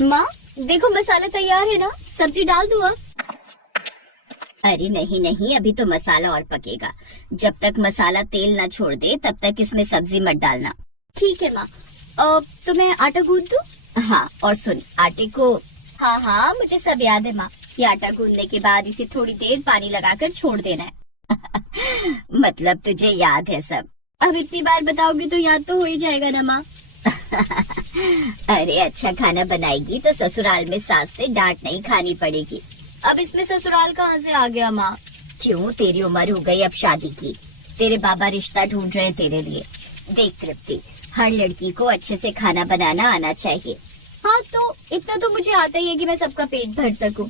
माँ देखो मसाला तैयार है ना, सब्जी डाल दूँ अब? अरे नहीं नहीं, अभी तो मसाला और पकेगा। जब तक मसाला तेल ना छोड़ दे तब तक इसमें सब्जी मत डालना। ठीक है माँ। तो मैं आटा गूंद दूँ? हाँ, और सुन आटे को। हाँ हाँ, मुझे सब याद है माँ। ये आटा गूंदने के बाद इसे थोड़ी देर पानी लगाकर छोड़ देना है। मतलब तुझे याद है सब? अब इतनी बार बताओगी तो याद तो हो ही जाएगा ना माँ। अरे अच्छा खाना बनाएगी तो ससुराल में सास से डांट नहीं खानी पड़ेगी। अब इसमें ससुराल कहाँ से आ गया माँ? क्यों, तेरी उम्र हो गई अब शादी की। तेरे बाबा रिश्ता ढूंढ रहे हैं तेरे लिए। देख तृप्ति, हर लड़की को अच्छे से खाना बनाना आना चाहिए। हाँ तो इतना तो मुझे आता ही है कि मैं सबका पेट भर सकूं।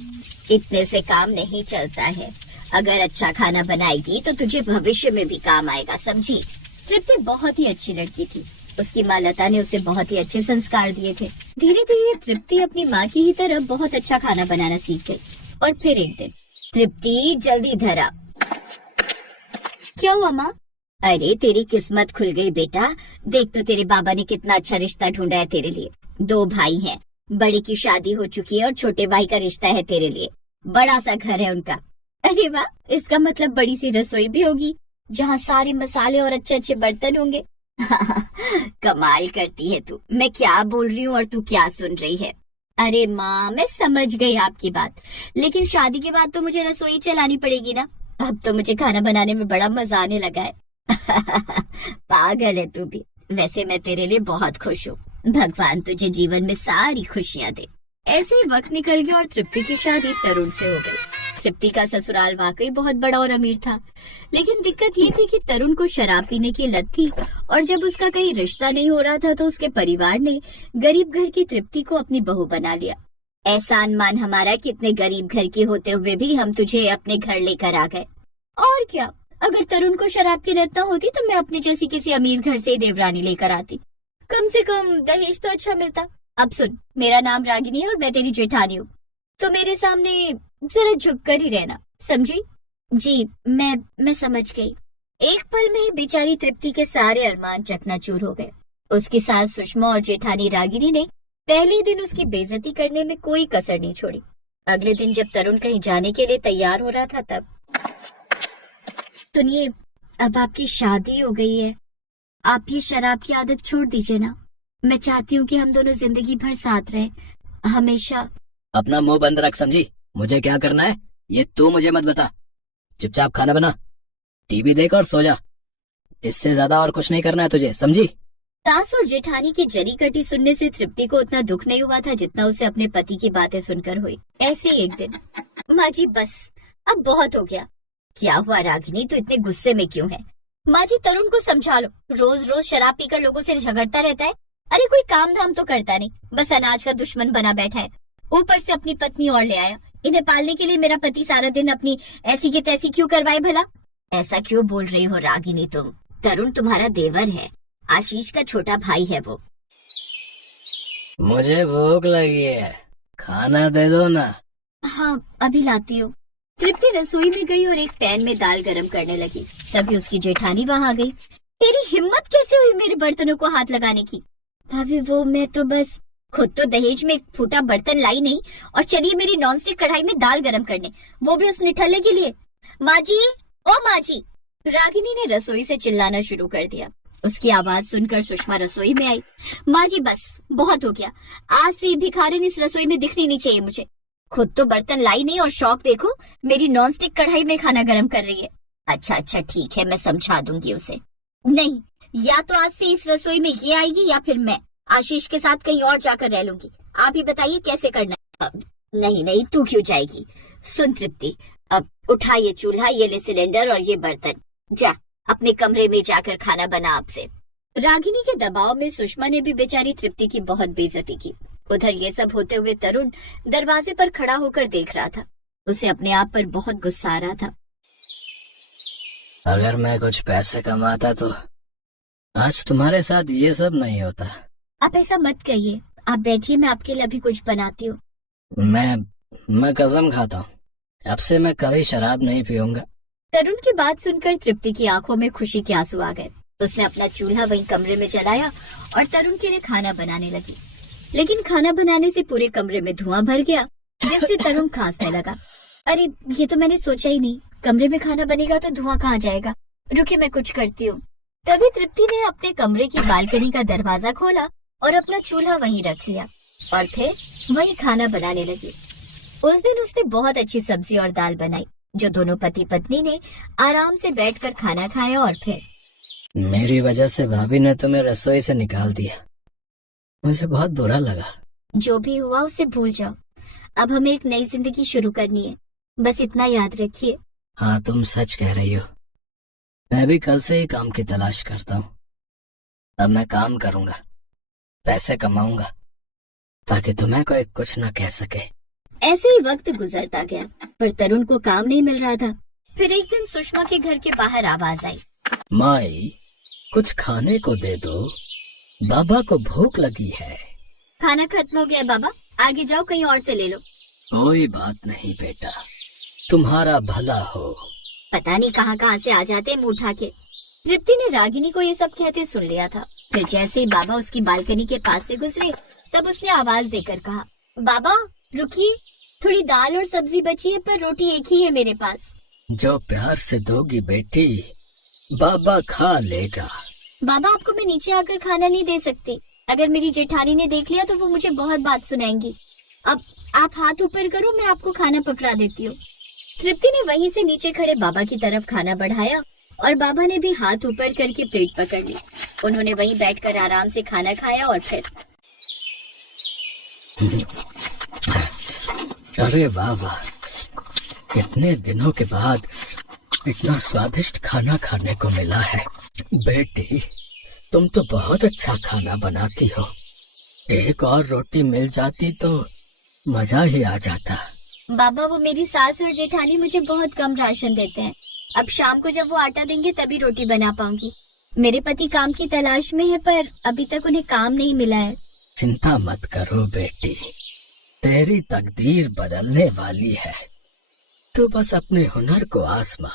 इतने से काम नहीं चलता है। अगर अच्छा खाना बनाएगी तो तुझे भविष्य में भी काम आएगा, समझी? तृप्ति बहुत ही अच्छी लड़की थी। उसकी माँ लता ने उसे बहुत ही अच्छे संस्कार दिए थे। धीरे धीरे तृप्ति अपनी माँ की ही तरह बहुत अच्छा खाना बनाना सीख गई। और फिर एक दिन, तृप्ति जल्दी धरा। क्या हुआ माँ? अरे तेरी किस्मत खुल गई बेटा। देख तो तेरे बाबा ने कितना अच्छा रिश्ता ढूंढा है तेरे लिए। 2 भाई हैं, बड़े की शादी हो चुकी है और छोटे भाई का रिश्ता है तेरे लिए। बड़ा सा घर है उनका। अरे वाह, इसका मतलब बड़ी सी रसोई भी होगी जहाँ सारे मसाले और अच्छे अच्छे बर्तन होंगे। कमाल करती है तू। मैं क्या बोल रही हूँ और तू क्या सुन रही है? अरे माँ मैं समझ गई आपकी बात, लेकिन शादी के बाद तो मुझे रसोई चलानी पड़ेगी ना। अब तो मुझे खाना बनाने में बड़ा मजा आने लगा है। पागल है तू भी। वैसे मैं तेरे लिए बहुत खुश हूँ। भगवान तुझे जीवन में सारी खुशियाँ दे। ऐसे ही वक्त निकल गया और तृप्ति की शादी तरुण से हो गई। तृप्ति का ससुराल वाकई बहुत बड़ा और अमीर था, लेकिन दिक्कत ये थी कि तरुण को शराब पीने की लत थी और जब उसका कहीं रिश्ता नहीं हो रहा था तो उसके परिवार ने गरीब घर की तृप्ति को अपनी बहू बना लिया। एहसान मान हमारा, कितने गरीब घर के होते हुए भी हम तुझे अपने घर लेकर आ गए। और क्या, अगर तरुण को शराब की लत न होती तो मैं अपनी जैसी किसी अमीर घर से ही देवरानी लेकर आती। कम से कम दहेज तो अच्छा मिलता। अब सुन, मेरा नाम रागिनी है और मैं तेरी जेठानी हूँ, तो मेरे सामने जरा झुक कर ही रहना, समझी? जी मैं समझ गई। एक पल में ही बेचारी तृप्ति के सारे अरमान चकनाचूर हो गए। उसकी सास सुषमा और जेठानी रागिनी ने पहले दिन उसकी बेइज्जती करने में कोई कसर नहीं छोड़ी। अगले दिन जब तरुण कहीं जाने के लिए तैयार हो रहा था तब, सुनिए, अब आपकी शादी हो गई है, आप ये शराब की आदत छोड़ दीजिए ना। मैं चाहती हूँ कि हम दोनों जिंदगी भर साथ रहें, हमेशा। अपना मुंह बंद रख, समझी? मुझे क्या करना है ये तू मुझे मत बता। चुपचाप खाना बना, टीवी देख और सो जा। इससे ज्यादा और कुछ नहीं करना है तुझे, समझी? सास और जेठानी की जली कटी सुनने से तृप्ति को उतना दुख नहीं हुआ था जितना उसे अपने पति की बातें सुनकर हुई। ऐसे ही एक दिन, माँ जी बस, अब बहुत हो गया। क्या हुआ रागिनी, तू इतने गुस्से में क्यों है? माँ जी तरुण को समझा लो, रोज रोज शराब पीकर लोगों से झगड़ता रहता है। अरे कोई काम धाम तो करता नहीं, बस अनाज का दुश्मन बना बैठा है। ऊपर से अपनी पत्नी और ले आया। इन्हें पालने के लिए मेरा पति सारा दिन अपनी ऐसी की तैसी क्यों करवाए भला? ऐसा क्यों बोल रही हो रागिनी तुम? तरुण तुम्हारा देवर है, आशीष का छोटा भाई है वो। मुझे भूख लगी है, खाना दे दो ना। हाँ अभी लाती हूँ। तृप्ति रसोई में गई और एक पैन में दाल गरम करने लगी। तभी उसकी जेठानी वहाँ आ गई। तेरी हिम्मत कैसे हुई मेरे बर्तनों को हाथ लगाने की? भाभी वो मैं तो बस खुद तो दहेज में एक फूटा बर्तन लाई नहीं और चलिए मेरी नॉनस्टिक कढ़ाई में दाल गरम करने, वो भी उस निठल्ले के लिए। माँ जी, ओ माँ जी! रागिनी ने रसोई से चिल्लाना शुरू कर दिया। उसकी आवाज सुनकर सुषमा रसोई में आई। माँ जी बस, बहुत हो गया। आज से भिखारिन इस रसोई में दिखनी नहीं चाहिए मुझे। खुद तो बर्तन लाई नहीं और शौक देखो, मेरी नॉनस्टिक कढ़ाई में खाना गरम कर रही है। अच्छा ठीक है, मैं समझा दूंगी उसे। नहीं, या तो आज से इस रसोई में ये आएगी या फिर मैं आशीष के साथ कहीं और जाकर रह लूंगी। आप ही बताइए कैसे करना है। नहीं तू क्यों जाएगी? सुन तृप्ति, अब उठा ये चूल्हा, ये ले सिलेंडर और ये बर्तन, जा अपने कमरे में जाकर खाना बना आपसे। रागिनी के दबाव में सुषमा ने भी बेचारी तृप्ति की बहुत बेइज्जती की। उधर ये सब होते हुए तरुण दरवाजे पर खड़ा होकर देख रहा था। उसे अपने आप पर बहुत गुस्सा आ रहा था। अगर मैं कुछ पैसे कमाता तो आज तुम्हारे साथ ये सब नहीं होता। आप ऐसा मत कहिए, आप बैठिए, मैं आपके लिए अभी कुछ बनाती हूँ। मैं कसम खाता हूँ, अब से मैं कभी शराब नहीं पीऊंगा। तरुण की बात सुनकर तृप्ति की आंखों में खुशी के आंसू आ गए। उसने अपना चूल्हा वहीं कमरे में जलाया और तरुण के लिए खाना बनाने लगी। लेकिन खाना बनाने से पूरे कमरे में धुआं भर गया, जिससे तरुण खांसने लगा। अरे ये तो मैंने सोचा ही नहीं, कमरे में खाना बनेगा तो धुआं कहाँ जाएगा। रुके मैं कुछ करती हूँ। तभी तृप्ति ने अपने कमरे की बालकनी का दरवाजा खोला और अपना चूल्हा वहीं रख लिया और फिर वहीं खाना बनाने लगी। उस दिन उसने बहुत अच्छी सब्जी और दाल बनाई, जो दोनों पति पत्नी ने आराम से बैठकर खाना खाया। और फिर मेरी वजह से भाभी ने तुम्हें रसोई से निकाल दिया, मुझे बहुत बुरा लगा। जो भी हुआ उसे भूल जाओ, अब हमें एक नई जिंदगी शुरू करनी है, बस इतना याद रखिए। हाँ तुम सच कह रही हो, मैं भी कल से ही काम की तलाश करता हूँ। अब मैं काम करूंगा, पैसे कमाऊंगा, ताकि तुम्हें कोई कुछ न कह सके। ऐसे ही वक्त गुजरता गया, पर तरुण को काम नहीं मिल रहा था। फिर एक दिन सुषमा के घर के बाहर आवाज आई, माई कुछ खाने को दे दो, बाबा को भूख लगी है। खाना खत्म हो गया बाबा, आगे जाओ कहीं और से ले लो। कोई बात नहीं बेटा, तुम्हारा भला हो। पता नहीं कहाँ से आ जाते मुंह उठा के। तृप्ति ने रागिनी को ये सब कहते सुन लिया था। फिर जैसे ही बाबा उसकी बालकनी के पास से गुजरे, तब उसने आवाज देकर कहा, बाबा रुकिए, थोड़ी दाल और सब्जी बची है, पर रोटी एक ही है मेरे पास। जो प्यार से दोगी बेटी, बाबा खा लेगा। बाबा आपको मैं नीचे आकर खाना नहीं दे सकती, अगर मेरी जेठानी ने देख लिया तो वो मुझे बहुत बात सुनाएंगी। अब आप हाथ ऊपर करो, मैं आपको खाना पकड़ा देती हूँ। तृप्ति ने वहीं से नीचे खड़े बाबा की तरफ खाना बढ़ाया और बाबा ने भी हाथ ऊपर करके प्लेट पकड़ ली। उन्होंने वहीं बैठकर आराम से खाना खाया और फिर अरे वाह वाह, इतने दिनों के बाद इतना स्वादिष्ट खाना खाने को मिला है। बेटी तुम तो बहुत अच्छा खाना बनाती हो, एक और रोटी मिल जाती तो मजा ही आ जाता। बाबा वो मेरी सास और जेठानी मुझे बहुत कम राशन देते हैं, अब शाम को जब वो आटा देंगे तभी रोटी बना पाऊंगी। मेरे पति काम की तलाश में है, पर अभी तक उन्हें काम नहीं मिला है। चिंता मत करो बेटी, तेरी तकदीर बदलने वाली है। तू बस अपने हुनर को आजमा।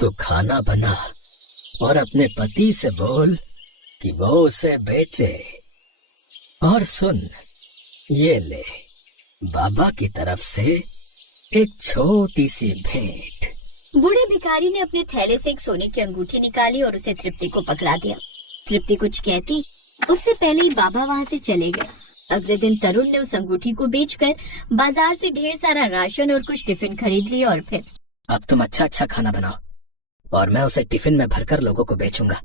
तू खाना बना और अपने पति से बोल कि वो उसे बेचे। और सुन, ये ले बाबा की तरफ से एक छोटी सी भेंट। बूढ़े भिखारी ने अपने थैले से एक सोने की अंगूठी निकाली और उसे तृप्ति को पकड़ा दिया। तृप्ति कुछ कहती उससे पहले ही बाबा वहाँ से चले गए। अगले दिन तरुण ने उस अंगूठी को बेचकर बाजार से ढेर सारा राशन और कुछ टिफिन खरीद लिए और फिर अब तुम अच्छा अच्छा खाना बनाओ और मैं उसे टिफिन में भरकर लोगों को बेचूंगा।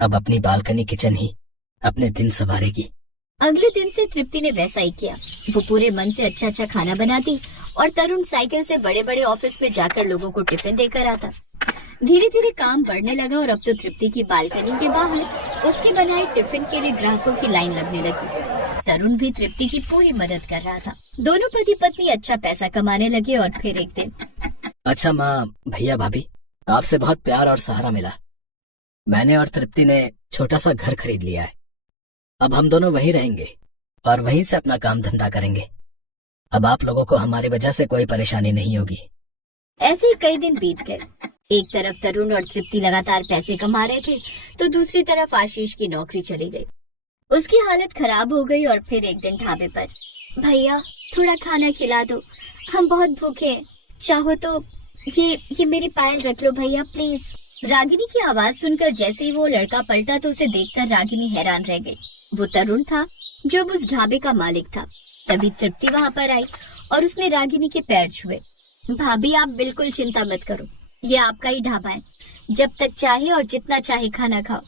अब अपनी बालकनी किचन ही अपने दिन संवारेगी। अगले दिन से तृप्ति ने वैसा ही किया। वो पूरे मन से अच्छा अच्छा खाना बनाती और तरुण साइकिल से बड़े बड़े ऑफिस में जाकर लोगों को टिफिन देकर आता। धीरे धीरे काम बढ़ने लगा और अब तो तृप्ति की बालकनी के बाहर उसके बनाए टिफिन के लिए ग्राहकों की लाइन लगने लगी। तरुण भी तृप्ति की पूरी मदद कर रहा था। दोनों पति पत्नी अच्छा पैसा कमाने लगे और फिर एक दिन, अच्छा माँ, भैया, भाभी, आपसे बहुत प्यार और सहारा मिला। मैंने और तृप्ति ने छोटा सा घर खरीद लिया है। अब हम दोनों वहीं रहेंगे और वहीं से अपना काम धंधा करेंगे। अब आप लोगों को हमारी वजह से कोई परेशानी नहीं होगी। ऐसे ही कई दिन बीत गए। एक तरफ तरुण और तृप्ति लगातार पैसे कमा रहे थे, तो दूसरी तरफ आशीष की नौकरी चली गई। उसकी हालत खराब हो गई और फिर एक दिन ढाबे पर, भैया थोड़ा खाना खिला दो, हम बहुत भूखे हैं, चाहो तो ये मेरी पायल रख लो भैया प्लीज। रागिनी की आवाज सुनकर जैसे ही वो लड़का पलटा तो उसे देखकर रागिनी हैरान रह गई। वो तरुण था जो उस ढाबे का मालिक था। तभी तृप्ति वहाँ पर आई और उसने रागिनी के पैर छुए। भाभी आप बिल्कुल चिंता मत करो, ये आपका ही ढाबा है, जब तक चाहे और जितना चाहे खाना खाओ।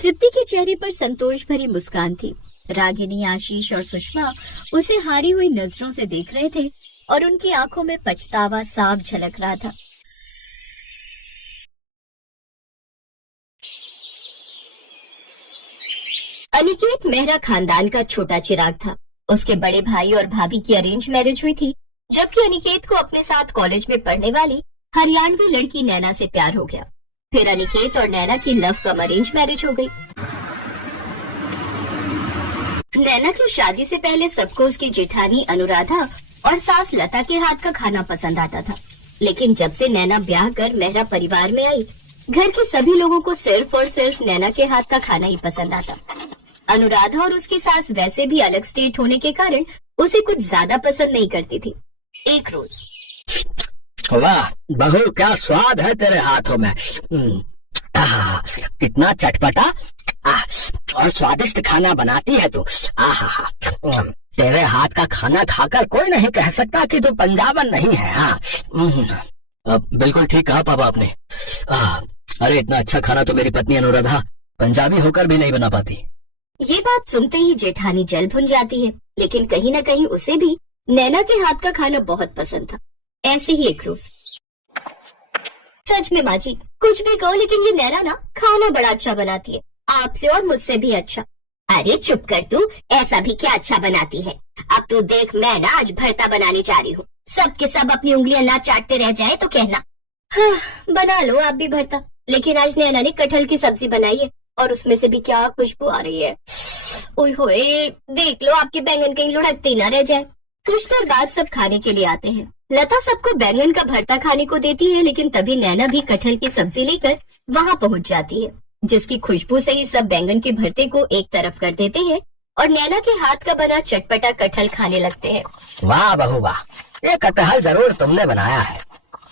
तृप्ति के चेहरे पर संतोष भरी मुस्कान थी। रागिनी, आशीष और सुषमा उसे हारी हुई नजरों से देख रहे थे और उनकी आंखों में पछतावा साफ झलक रहा था। अनिकेत मेहरा खानदान का छोटा चिराग था। उसके बड़े भाई और भाभी की अरेंज मैरिज हुई थी, जबकि अनिकेत को अपने साथ कॉलेज में पढ़ने वाली हरियाणवी लड़की नैना से प्यार हो गया। फिर अनिकेत और नैना की लव कम अरेंज मैरिज हो गई। नैना की शादी से पहले सबको उसकी जेठानी अनुराधा और सास लता के हाथ का खाना पसंद आता था, लेकिन जब से नैना ब्याह कर मेहरा परिवार में आई, घर के सभी लोगों को सिर्फ और सिर्फ नैना के हाथ का खाना ही पसंद आता। अनुराधा और उसकी सास वैसे भी अलग स्टेट होने के कारण उसे कुछ ज्यादा पसंद नहीं करती थी। एक रोज, वाह बहू, क्या स्वाद है तेरे हाथों में। कितना चटपटा और स्वादिष्ट खाना बनाती है तू। तेरे हाथ का खाना खाकर कोई नहीं कह सकता कि तू पंजाबन नहीं है। हाँ, बिल्कुल ठीक कहा पापा आपने। अरे इतना अच्छा खाना तो मेरी पत्नी अनुराधा पंजाबी होकर भी नहीं बना पाती। ये बात सुनते ही जेठानी जल भुन जाती है, लेकिन कहीं न कहीं उसे भी नैना के हाथ का खाना बहुत पसंद था। ऐसे ही एक रोज, सच में माँ जी कुछ भी कहो, लेकिन ये नैना ना खाना बड़ा अच्छा बनाती है, आपसे और मुझसे भी अच्छा। अरे चुप कर तू, ऐसा भी क्या अच्छा बनाती है। अब तो देख, मैं ना आज भरता बनाने जा रही हूँ, सब के सब अपनी उंगलियां ना चाटते रह जाए तो कहना। हाँ, बना लो आप भी भरता। लेकिन आज नैना ने कटहल की सब्जी बनाई है और उसमें से भी क्या खुशबू आ रही है। ओए होए, देख लो आपके बैंगन कहीं लुढ़कते ना रह जाए। कुछ देर बाद सब खाने के लिए आते हैं। लता सबको बैंगन का भरता खाने को देती है, लेकिन तभी नैना भी कटहल की सब्जी लेकर वहाँ पहुँच जाती है, जिसकी खुशबू से ही सब बैंगन के भरते को एक तरफ कर देते हैं और नैना के हाथ का बना चटपटा कटहल खाने लगते हैं। वाह बहू वाह, ये कटहल जरूर तुमने बनाया है।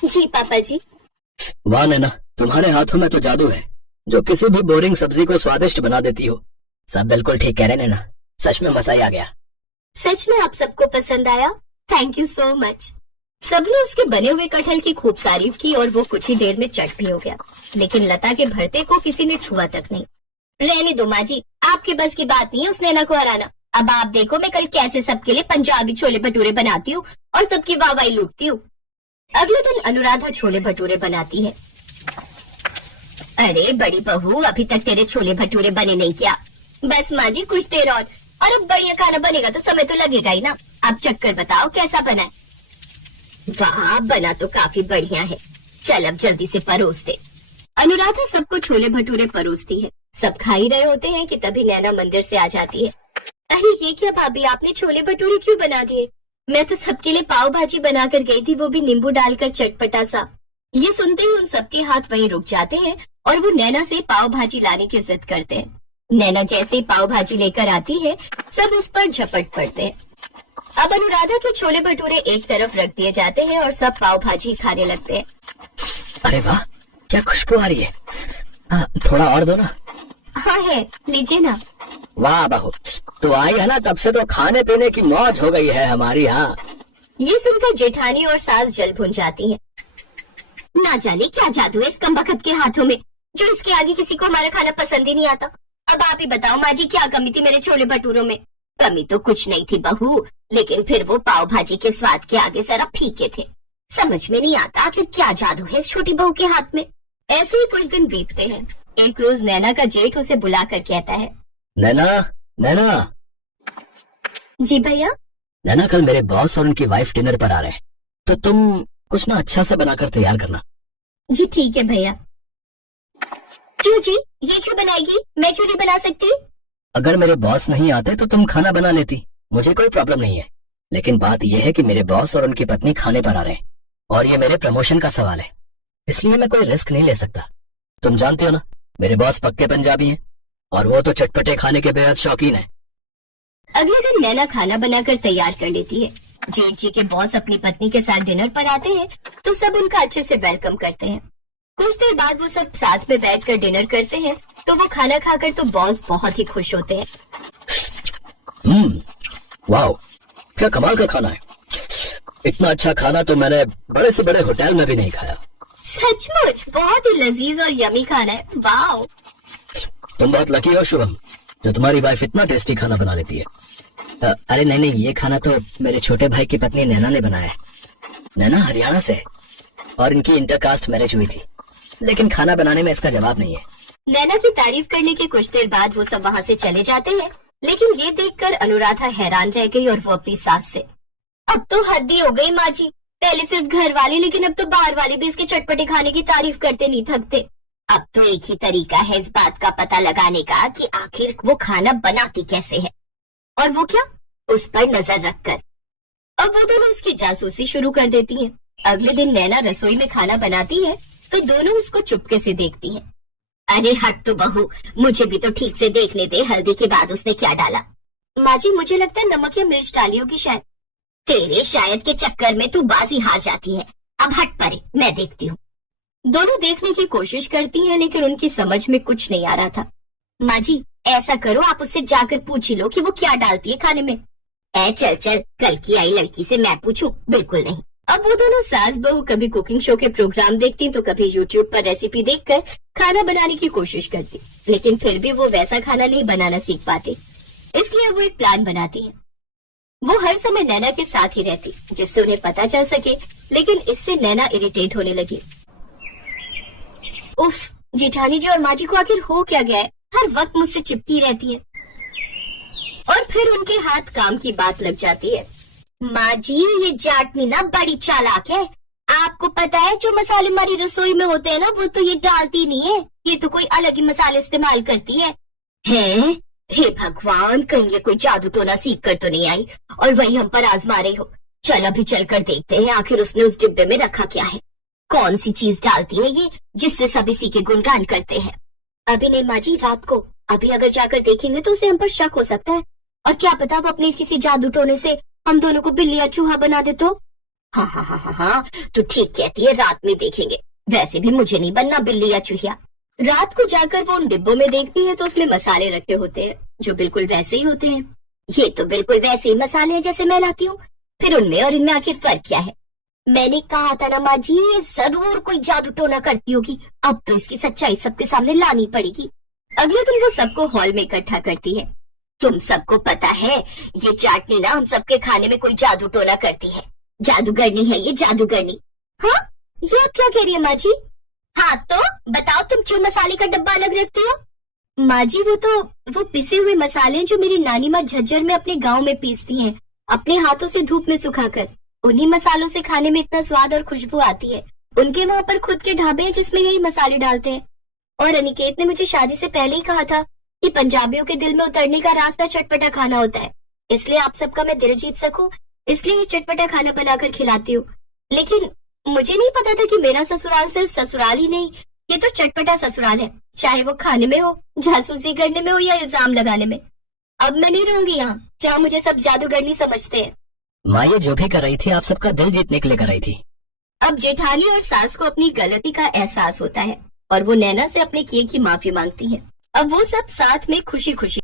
जी पापा जी। वाह नैना, तुम्हारे हाथों में तो जादू है जो किसी भी बोरिंग सब्जी को स्वादिष्ट बना देती हो। सब बिल्कुल ठीक कह रहे नैना, सच में मजा ही आ गया। सच में आप सबको पसंद आया? Thank you so much. सबने उसके बने हुए कटहल की खूब तारीफ की और वो कुछ ही देर में चट भी हो गया, लेकिन लता के भरते को किसी ने छुआ तक नहीं। रहने दो माँ जी, आपके बस की बात नहीं है उस नैना को हराना। अब आप देखो मैं कल कैसे सबके लिए पंजाबी छोले भटूरे बनाती हूँ और सबकी वाहवाही लूटती हूँ। अगले दिन अनुराधा छोले भटूरे बनाती है। अरे बड़ी बहू, अभी तक तेरे छोले भटूरे बने नहीं क्या? बस माँ जी कुछ देर और अब बढ़िया खाना बनेगा तो समय तो लगेगा ही ना। अब चक्कर बताओ कैसा बना है। वाह, बना तो काफी बढ़िया है। चल अब जल्दी से परोस दे। अनुराधा सबको छोले भटूरे परोसती है। सब खा ही रहे होते हैं कि तभी नैना मंदिर से आ जाती है। अरे ये क्या भाभी, आपने छोले भटूरे क्यों बना दिए? मैं तो सबके लिए पाव भाजी बनाकर गई थी, वो भी नींबू डालकर चटपटा सा। ये सुनते ही उन सबके हाथ वहीं रुक जाते हैं और वो नैना से पाव भाजी लाने की जिद करते हैं। नैना जैसे ही पाव भाजी लेकर आती है, सब उस पर झपट पड़ते हैं। अब अनुराधा के छोले भटूरे एक तरफ रख दिए जाते हैं और सब पाव भाजी खाने लगते हैं। अरे वाह, क्या खुशबू आ रही है। थोड़ा और दो ना। हाँ है, लीजिए ना। वाह बहू, तो आई है ना, तब से तो खाने पीने की मौज हो गई है हमारी। यहाँ ये सुनकर जेठानी और सास जल भुन जाती हैं। ना जाने क्या जादू है इस कमबख्त के हाथों में, जो इसके आगे किसी को हमारा खाना पसंद ही नहीं आता। अब आप ही बताओ माँ जी, क्या कमी थी मेरे छोले भटूरों में? कमी तो कुछ नहीं थी बहू, लेकिन फिर वो पाव भाजी के स्वाद के आगे जरा फीके थे। समझ में नहीं आता आखिर क्या जादू है इस छोटी बहू के हाथ में। ऐसे ही कुछ दिन बीतते हैं। एक रोज नैना का जेठ उसे बुलाकर कहता है, नैना, नैना। जी भैया। नैना, कल मेरे बॉस और उनकी वाइफ डिनर पर आ रहे हैं, तो तुम कुछ ना अच्छा सा बनाकर तैयार करना। जी ठीक है भैया। क्यों जी, ये क्यों बनाएगी? मैं क्यों नहीं बना सकती? अगर मेरे बॉस नहीं आते तो तुम खाना बना लेती, मुझे कोई प्रॉब्लम नहीं है। लेकिन बात यह है कि मेरे बॉस और उनकी पत्नी खाने पर आ रहे हैं और ये मेरे प्रमोशन का सवाल है, इसलिए मैं कोई रिस्क नहीं ले सकता। तुम जानते हो ना, मेरे बॉस पक्के पंजाबी हैं और वो तो चटपटे खाने के बेहद शौकीन है। अगले दिन नैना खाना बनाकर तैयार कर लेती है। जेठ जी के बॉस अपनी पत्नी के साथ डिनर पर आते हैं तो सब उनका अच्छे से वेलकम करते हैं। कुछ देर बाद वो सब साथ में बैठकर डिनर करते हैं तो वो खाना खाकर तो बॉस बहुत ही खुश होते हैं। वाह, क्या कमाल का खाना है। इतना अच्छा खाना तो मैंने बड़े से बड़े होटल में भी नहीं खाया। सचमुच बहुत ही लजीज और यमी खाना है। वाह, तुम बहुत लकी हो शुभम, जो तुम्हारी वाइफ इतना टेस्टी खाना बना लेती है। अरे नहीं, ये खाना तो मेरे छोटे भाई की पत्नी नैना ने बनाया है। नैना हरियाणा से और इनकी इंटरकास्ट मैरिज हुई थी, लेकिन खाना बनाने में इसका जवाब नहीं है। नैना की तारीफ करने के कुछ देर बाद वो सब वहाँ से चले जाते हैं, लेकिन ये देखकर अनुराधा हैरान रह गई और वो अपनी सास से, अब तो हद ही हो गई माँ जी। पहले सिर्फ घर वाले, लेकिन अब तो बाहर वाले भी इसके चटपटे खाने की तारीफ करते नहीं थकते। अब तो एक ही तरीका है इस बात का पता लगाने का कि आखिर वो खाना बनाती कैसे है, और वो क्या, उस पर नजर रखकर। अब वो दोनों उसकी जासूसी शुरू कर देती हैं। अगले दिन नैना रसोई में खाना बनाती है तो दोनों उसको चुपके से देखती हैं। अरे हट तो बहू, मुझे भी तो ठीक से देखने दे, हल्दी के बाद उसने क्या डाला। माँ जी मुझे लगता है नमक या मिर्च डाली होगी शायद। तेरे शायद के चक्कर में तू बाजी हार जाती है। अब हट परे, मैं देखती हूँ। दोनों देखने की कोशिश करती हैं, लेकिन उनकी समझ में कुछ नहीं आ रहा था। माँ जी ऐसा करो, आप उससे जाकर पूछ ही लो कि वो क्या डालती है खाने में। ए चल चल, कल की आई लड़की से मैं पूछूं? बिल्कुल नहीं। अब वो दोनों सास बहू कभी कुकिंग शो के प्रोग्राम देखती तो कभी यूट्यूब पर रेसिपी देखकर खाना बनाने की कोशिश करती, लेकिन फिर भी वो वैसा खाना नहीं बनाना सीख पाती। इसलिए वो एक प्लान बनाती है। वो हर समय नैना के साथ ही रहती, जिससे उन्हें पता चल सके, लेकिन इससे नैना इरिटेट होने लगी। उफ, जेठानी जी और माँ जी को आखिर हो क्या गया है, हर वक्त मुझसे चिपकी रहती है। और फिर उनके हाथ काम की बात लग जाती है। माँ जी ये जाटनी ना बड़ी चालाक है। आपको पता है जो मसाले हमारी रसोई में होते हैं ना, वो तो ये डालती नहीं है, ये तो कोई अलग ही मसाले इस्तेमाल करती है। हैं? हे भगवान, कहीं ये कोई जादू टोना सीख कर तो नहीं आई और वही हम पर आजमा रही हो। चल अभी चल कर देखते हैं आखिर उसने उस डिब्बे में रखा क्या है। कौन सी चीज डालती है ये जिससे सब इसी के गुणगान करते हैं। अभी नहीं माँ जी, रात को। अभी अगर जाकर देखेंगे तो उसे हम पर शक हो सकता है, और क्या पता वो अपने किसी जादू टोने से हम दोनों को बिल्ली या चूहा बना दे तो। हाँ हाँ हाँ हाँ हाँ, तू ठीक कहती है, रात में देखेंगे। वैसे भी मुझे नहीं बनना बिल्ली या चूहिया। रात को जाकर वो उन डिब्बों में देखती है तो उसमें मसाले रखे होते हैं जो बिल्कुल वैसे ही होते हैं। ये तो बिल्कुल वैसे ही मसाले हैं जैसे मैं लाती हूँ, फिर उनमें और इनमें आखिर फर्क क्या है। मैंने कहा था ना माँ जी, ये जरूर कोई जादू टोना करती होगी। अब तो इसकी सच्चाई सबके सामने लानी पड़ेगी। अगले दिन वो सबको हॉल में इकट्ठा करती है। तुम सबको पता है ये चाटनी ना हम सबके खाने में कोई जादू टोना करती है। जादूगरनी है ये, जादूगरनी। हाँ, ये आप क्या कह रही है माँ जी? हाँ तो बताओ, तुम क्यों मसाले का डब्बा अलग रखती हो? माँ जी वो पिसे हुए मसाले जो मेरी नानी माँ झज्जर में अपने गांव में पीसती हैं, अपने हाथों से धूप में सुखाकर। उन्हीं मसालों से खाने में इतना स्वाद और खुशबू आती है। उनके वहाँ पर खुद के ढाबे हैं जिसमें यही मसाले डालते हैं। और अनिकेत ने मुझे शादी से पहले ही कहा था कि पंजाबियों के दिल में उतरने का रास्ता चटपटा खाना होता है। इसलिए आप सबका मैं दिल जीत सकूं, इसलिए ये चटपटा खाना बनाकर खिलाती हूँ। लेकिन मुझे नहीं पता था कि मेरा ससुराल सिर्फ ससुराल ही नहीं, ये तो चटपटा ससुराल है, चाहे वो खाने में हो, जासूसी करने में हो या इल्जाम लगाने में। अब मैं नहीं रहूंगी यहाँ जहाँ मुझे सब जादूगरनी समझते हैं। माँ ये जो भी कर रही थी आप सबका दिल जीतने के लिए कर रही थी। अब जेठानी और सास को अपनी गलती का एहसास होता है और वो नैना से अपने किए की माफी मांगती है। अब वो सब साथ में खुशी खुशी